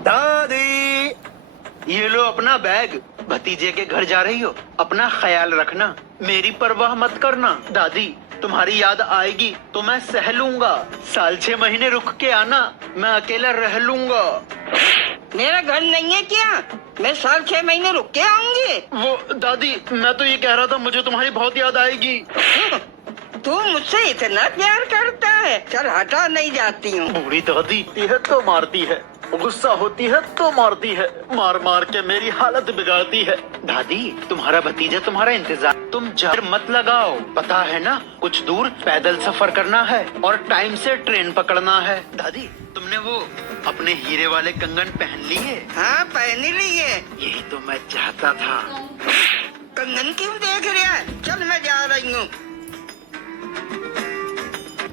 दादी, ये लो अपना बैग। भतीजे के घर जा रही हो, अपना ख्याल रखना, मेरी परवाह मत करना। दादी, तुम्हारी याद आएगी तो मैं सह लूंगा। साल 6 महीने रुक के आना, मैं अकेला रह लूंगा। मेरा घर नहीं है क्या? मैं साल 6 महीने रुक के आऊंगी। वो दादी, मैं तो ये कह रहा था, मुझे तुम्हारी बहुत याद आएगी। तू मुझसे इतना प्यार करता है, चल हटा, नहीं जाती हूँ। बूढ़ी दादी है तो मारती है, गुस्सा होती है तो मारती है, मार मार के मेरी हालत बिगाड़ती है। दादी, तुम्हारा भतीजा तुम्हारा इंतजार, तुम जहर मत लगाओ। पता है ना, कुछ दूर पैदल सफर करना है और टाइम से ट्रेन पकड़ना है। दादी, तुमने वो अपने हीरे वाले कंगन पहन लिए? हाँ, पहन ली है। यही तो मैं चाहता था। कंगन क्यों देख रहा है? चल, मैं जा रही हूँ।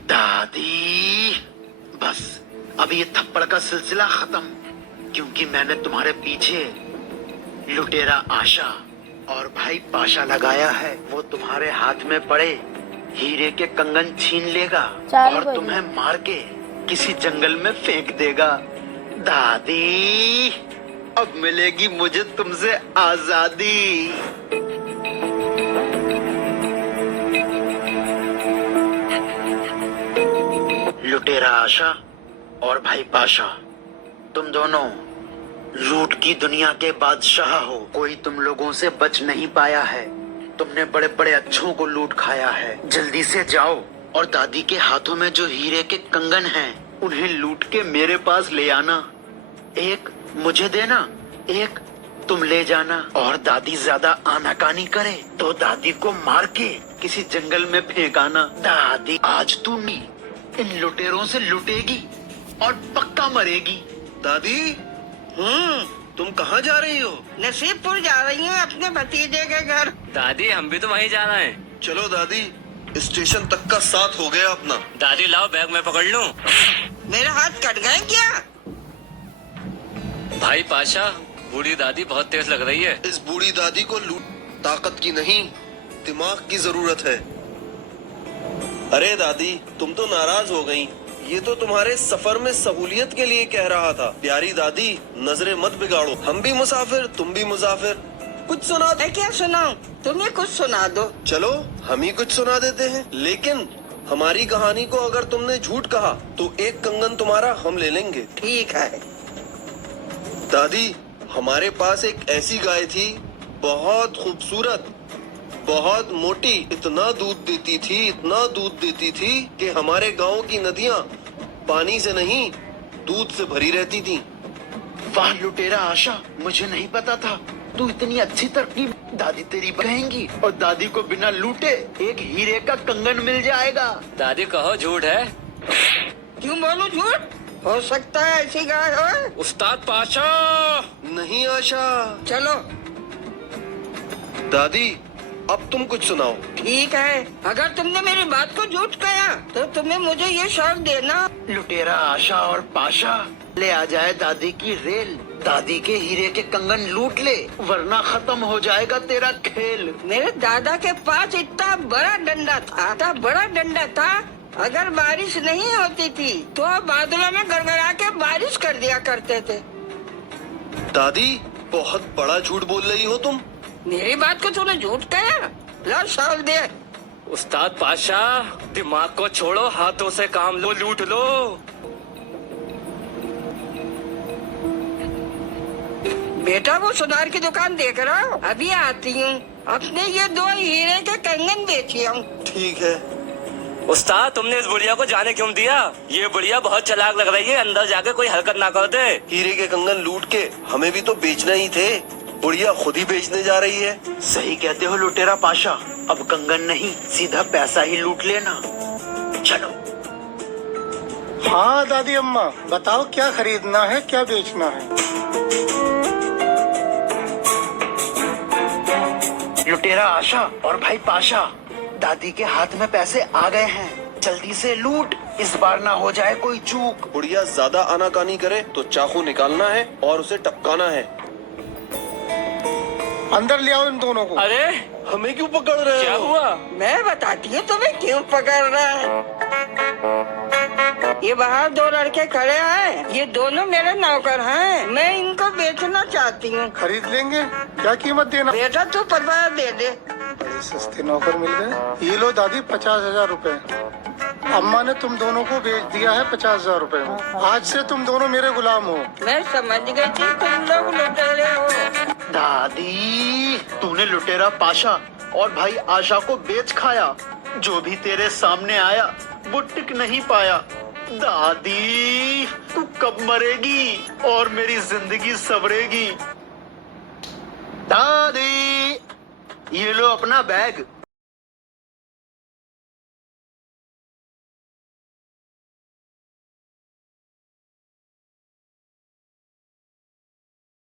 दादी, बस अब ये थप्पड़ का सिलसिला खत्म, क्योंकि मैंने तुम्हारे पीछे लुटेरा आशा और भाई पाशा लगाया है। वो तुम्हारे हाथ में पड़े हीरे के कंगन छीन लेगा और तुम्हें मार के किसी जंगल में फेंक देगा। दादी, अब मिलेगी मुझे तुमसे आजादी। लुटेरा आशा और भाई पाशा, तुम दोनों लूट की दुनिया के बादशाह हो। कोई तुम लोगों से बच नहीं पाया है। तुमने बड़े बड़े अच्छों को लूट खाया है। जल्दी से जाओ और दादी के हाथों में जो हीरे के कंगन हैं, उन्हें लूट के मेरे पास ले आना। एक मुझे देना, एक तुम ले जाना। और दादी ज्यादा आनाकानी करे तो दादी को मार के किसी जंगल में फेंक आना। दादी, आज तू नहीं, इन लुटेरों से लुटेगी और पक्का मरेगी। दादी, तुम कहाँ जा रही हो? नसीबपुर जा रही हूँ, अपने भतीजे के घर। दादी, हम भी तो वहीं जाना है। चलो दादी, स्टेशन तक का साथ हो गया अपना। दादी लाओ, बैग मैं पकड़ लूं। मेरे हाथ कट गए क्या? भाई पाशा, बूढ़ी दादी बहुत तेज लग रही है। इस बूढ़ी दादी को लूट ताकत की नहीं, दिमाग की जरूरत है। अरे दादी, तुम तो नाराज हो गयी। ये तो तुम्हारे सफर में सहूलियत के लिए कह रहा था। प्यारी दादी, नजरें मत बिगाड़ो। हम भी मुसाफिर, तुम भी मुसाफिर। कुछ सुना दो। मैं क्या सुनाऊं? तुम्हें कुछ सुना दो। चलो, हम ही कुछ सुना देते हैं। लेकिन हमारी कहानी को अगर तुमने झूठ कहा तो एक कंगन तुम्हारा हम ले लेंगे। ठीक है। दादी, हमारे पास एक ऐसी गाय थी, बहुत खूबसूरत, बहुत मोटी, इतना दूध देती थी, इतना दूध देती थी कि हमारे गांव की नदियां पानी से नहीं, दूध से भरी रहती थीं। वाह लुटेरा आशा, मुझे नहीं पता था तू इतनी अच्छी तरकीब। दादी तेरी कहेंगी और दादी को बिना लूटे एक हीरे का कंगन मिल जाएगा। दादी कहो झूठ है। क्यों बोलूं झूठ? हो सकता है ऐसी गाय हो। उस्ताद पाशा, नहीं आशा। चलो दादी, अब तुम कुछ सुनाओ। ठीक है, अगर तुमने मेरी बात को झूठ कहा तो तुम्हें मुझे ये शर्त देना। लुटेरा आशा और पाशा ले आ जाए दादी की रेल, दादी के हीरे के कंगन लूट ले, वरना खत्म हो जाएगा तेरा खेल। मेरे दादा के पास इतना बड़ा डंडा था, इतना बड़ा डंडा था, अगर बारिश नहीं होती थी तो बादलों में गड़गड़ा के बारिश कर दिया करते थे। दादी, बहुत बड़ा झूठ बोल रही हो तुम। मेरी बात को तूने झूठ कहा? ला शाल दे। उस्ताद पाशा, दिमाग को छोड़ो, हाथों से काम लो, लूट लो। बेटा, वो सुनार की दुकान देख रहा हूँ, अभी आती हूँ। अपने ये 2 हीरे के कंगन बेची हूँ। ठीक है। उस्ताद, तुमने इस बुढ़िया को जाने क्यों दिया? ये बुढ़िया बहुत चालाक लग रही है, अंदर जाके कोई हरकत ना कर दे। हीरे के कंगन लूट के हमें भी तो बेचना ही थे, बुढ़िया खुद ही बेचने जा रही है। सही कहते हो लुटेरा पाशा, अब कंगन नहीं, सीधा पैसा ही लूट लेना। चलो। हाँ दादी अम्मा, बताओ क्या खरीदना है, क्या बेचना है? लुटेरा आशा और भाई पाशा, दादी के हाथ में पैसे आ गए हैं, जल्दी से लूट, इस बार ना हो जाए कोई चूक। बुढ़िया ज्यादा आनाकानी करे तो चाकू निकालना है और उसे टपकाना है। अंदर ले आओ इन दोनों को। अरे, हमें क्यों पकड़ रहे हो? क्या हुआ? मैं बताती हूँ तुम्हें क्यों पकड़ रहा है। ये बाहर दो लड़के खड़े हैं, ये दोनों मेरे नौकर हैं। मैं इनको बेचना चाहती हूँ। खरीद लेंगे, क्या कीमत देना? बेटा तू 50,000 दे दे। बड़े सस्ते नौकर मिल गए। ये लो दादी 50,000 रुपए। अम्मा ने तुम दोनों को बेच दिया है 50,000 रुपए में। आज से तुम दोनों मेरे गुलाम हो। मैं समझ गई थी तुम लोग लुटेरे हो। दादी, तूने लुटेरा पाशा और भाई आशा को बेच खाया। जो भी तेरे सामने आया वो टिक नहीं पाया। दादी, तू कब मरेगी और मेरी जिंदगी संवरेगी? दादी, ये लो अपना बैग।